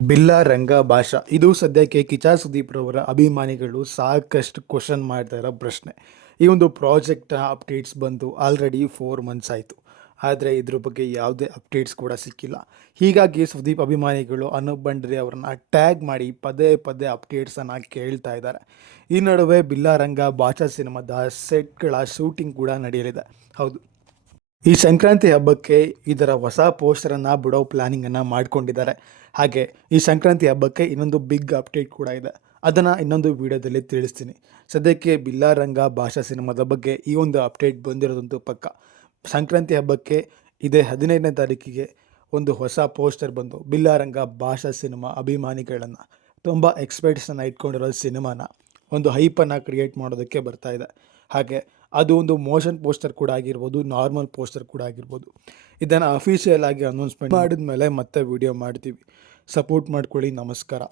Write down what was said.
ಬಿಲ್ಲಾ ರಂಗ ಭಾಷಾ ಇದು ಸದ್ಯಕ್ಕೆ ಕಿಚ್ಚ ಸುದೀಪ್ ರವರ ಅಭಿಮಾನಿಗಳು ಸಾಕಷ್ಟು ಕ್ವಶನ್ ಮಾಡ್ತಾ ಇರೋ ಪ್ರಶ್ನೆ. ಈ ಒಂದು ಪ್ರಾಜೆಕ್ಟ್ ಅಪ್ಡೇಟ್ಸ್ ಬಂದು ಆಲ್ರೆಡಿ 4 ಮಂತ್ಸ್ ಆಯಿತು. ಆದರೆ ಇದ್ರ ಬಗ್ಗೆ ಯಾವುದೇ ಅಪ್ಡೇಟ್ಸ್ ಕೂಡ ಸಿಕ್ಕಿಲ್ಲ. ಹೀಗಾಗಿ ಸುದೀಪ್ ಅಭಿಮಾನಿಗಳು ಅನೂಪ್ ಭಂಡಾರಿ ಅವರನ್ನ ಟ್ಯಾಗ್ ಮಾಡಿ ಪದೇ ಪದೇ ಅಪ್ಡೇಟ್ಸನ್ನು ಕೇಳ್ತಾ ಇದ್ದಾರೆ. ಈ ನಡುವೆ ಬಿಲ್ಲಾ ರಂಗ ಭಾಷಾ ಸಿನಿಮಾದ ಸೆಟ್ಗಳ ಶೂಟಿಂಗ್ ಕೂಡ ನಡೆಯಲಿದೆ. ಹೌದು, ಈ ಸಂಕ್ರಾಂತಿ ಹಬ್ಬಕ್ಕೆ ಇದರ ಹೊಸ ಪೋಸ್ಟರನ್ನು ಬಿಡೋ ಪ್ಲ್ಯಾನಿಂಗನ್ನು ಮಾಡ್ಕೊಂಡಿದ್ದಾರೆ. ಹಾಗೆ ಈ ಸಂಕ್ರಾಂತಿ ಹಬ್ಬಕ್ಕೆ ಇನ್ನೊಂದು ಬಿಗ್ ಅಪ್ಡೇಟ್ ಕೂಡ ಇದೆ. ಅದನ್ನು ಇನ್ನೊಂದು ವಿಡಿಯೋದಲ್ಲಿ ತಿಳಿಸ್ತೀನಿ. ಸದ್ಯಕ್ಕೆ ಬಿಲ್ಲಾ ರಂಗ ಭಾಷಾ ಸಿನಿಮಾದ ಬಗ್ಗೆ ಈ ಒಂದು ಅಪ್ಡೇಟ್ ಬಂದಿರೋದಂತೂ ಪಕ್ಕ. ಸಂಕ್ರಾಂತಿ ಹಬ್ಬಕ್ಕೆ ಇದೇ 15ನೇ ತಾರೀಕಿಗೆ ಒಂದು ಹೊಸ ಪೋಸ್ಟರ್ ಬಂದು ಬಿಲ್ಲಾ ರಂಗ ಭಾಷಾ ಸಿನಿಮಾ ಅಭಿಮಾನಿಗಳನ್ನು ತುಂಬ ಎಕ್ಸ್ಪೆಕ್ಟೇಷನ್ ಇಟ್ಕೊಂಡಿರೋ ಸಿನಿಮಾನ ಒಂದು ಹೈಪನ್ನು ಕ್ರಿಯೇಟ್ ಮಾಡೋದಕ್ಕೆ ಬರ್ತಾ ಇದೆ. ಹಾಗೆ ಅದು ಒಂದು ಮೋಷನ್ ಪೋಸ್ಟರ್ ಕೂಡ ಆಗಿರ್ಬೋದು, ನಾರ್ಮಲ್ ಪೋಸ್ಟರ್ ಕೂಡ ಆಗಿರ್ಬೋದು. ಇದನ್ನು ಅಫಿಷಿಯಲ್ ಆಗಿ ಅನೌನ್ಸ್ಮೆಂಟ್ ಮಾಡಿದ ಮೇಲೆ ಮತ್ತೆ ವಿಡಿಯೋ ಮಾಡ್ತೀವಿ. ಸಪೋರ್ಟ್ ಮಾಡ್ಕೊಳ್ಳಿ. ನಮಸ್ಕಾರ.